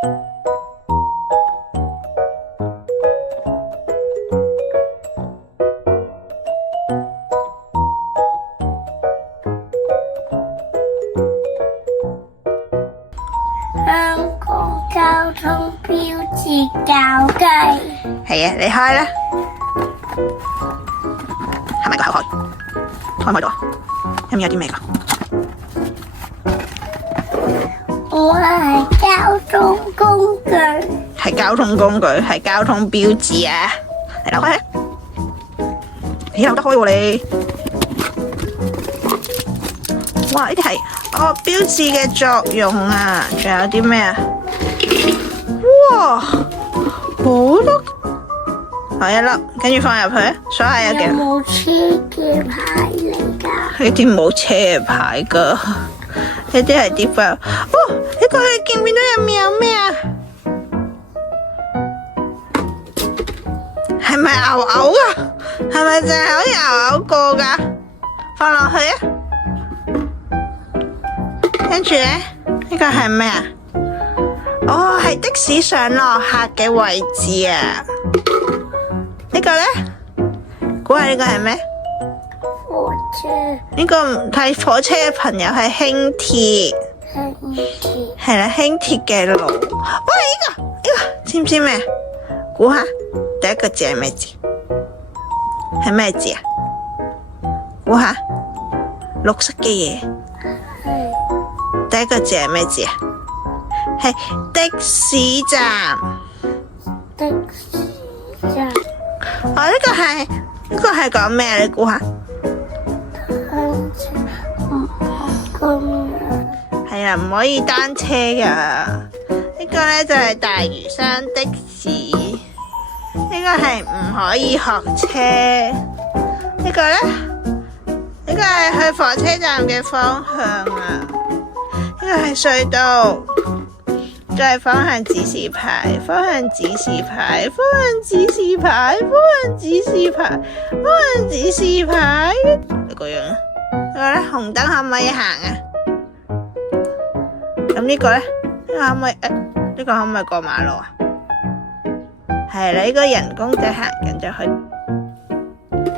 香港交通標誌搞雞。係啊，你開啦。係咪個口開？開唔開到啊？入面有啲咩㗎？我係交通工具。係交通工具，係交通標誌啊！嚟扭開啦！咦，扭得開喎你？哇！呢啲係標誌嘅作用啊！仲有啲咩啊？哇！好多，放一粒，跟住放入去，數下有幾多？有冇車嘅牌嚟㗎？呢啲冇車牌㗎，呢啲係啲包。哦，呢個你見唔見到入面有咩啊？係咪牛牛啊？係咪淨係好似牛牛個㗎？放落去啊！跟住咧，呢個係咩啊？哦，係的士上落客嘅位置啊！呢個咧，估下呢個係咩？火車。呢個唔係火車嘅朋友係輕鐵，輕鐵。係啦，輕鐵嘅路。喂，呢個知唔知咩？估下第一個字係咩字？係咩字啊？估下，綠色嘅嘢。第一個字係咩字啊？係的士站。的士站。哦，呢個係講咩啊？你估下？係啊，唔可以單車噶。呢個咧就係大嶼山的士。呢個係唔可以學車。呢個咧，呢個係去火車站嘅方向啊。呢個係隧道，再係方向指示牌，方向指示牌，方向指示牌，方向指示牌，方向指示牌，呢個樣啊。呢個咧紅燈可唔可以行啊？咁呢個咧，呢個可唔可以？呢個可唔可以過馬路啊？係啦，呢個人工仔行緊就去，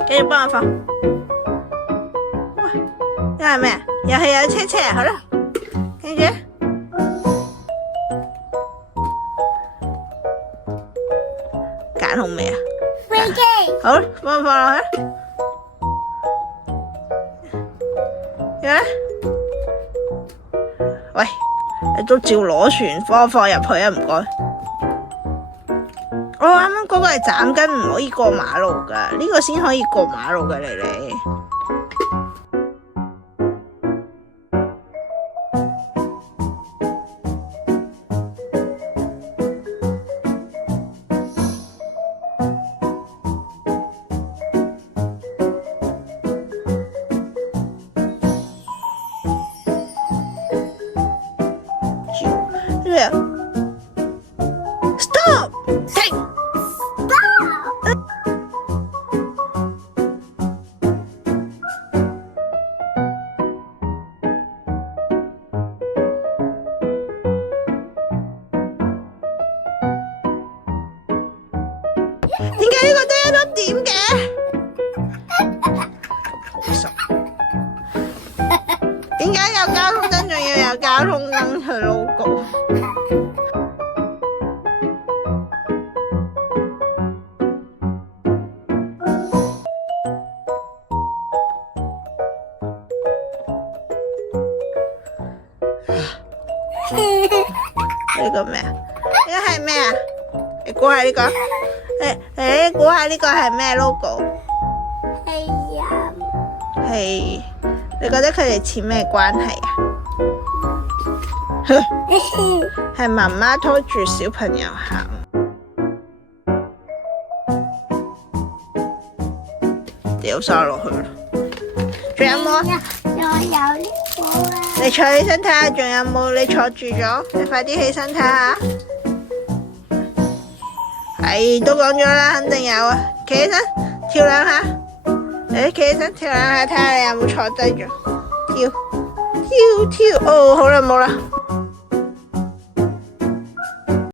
跟住幫我放。哇，呢個係咩啊？又係有車車啊！好啦。跟住，揀好未啊？飛機。好，幫我放落去。呀？喂，你都照攞船放入去啊！唔該。我啱啱嗰個係斬筋，唔可以過馬路噶，呢個先可以過馬路噶，你。Stop！ 停！ Stop！ 點解呢個得一粒點嘅？點解有交通燈仲要有交通燈去 logo？呢個咩啊？呢個係咩啊？你估下呢個？你估下呢個係咩 logo？ 係人。係，你覺得佢哋似咩關係啊？係媽媽拖住小朋友行。掉晒落去啦。仲有冇啊？仲有呢個啊！你坐起身睇下，仲有冇？你坐住咗，你快啲起身睇下。係，都講咗啦，肯定有啊！企起身，跳兩下。企起身，跳兩下，睇下你有冇坐低咗。跳，跳，跳。哦，好啦，冇啦。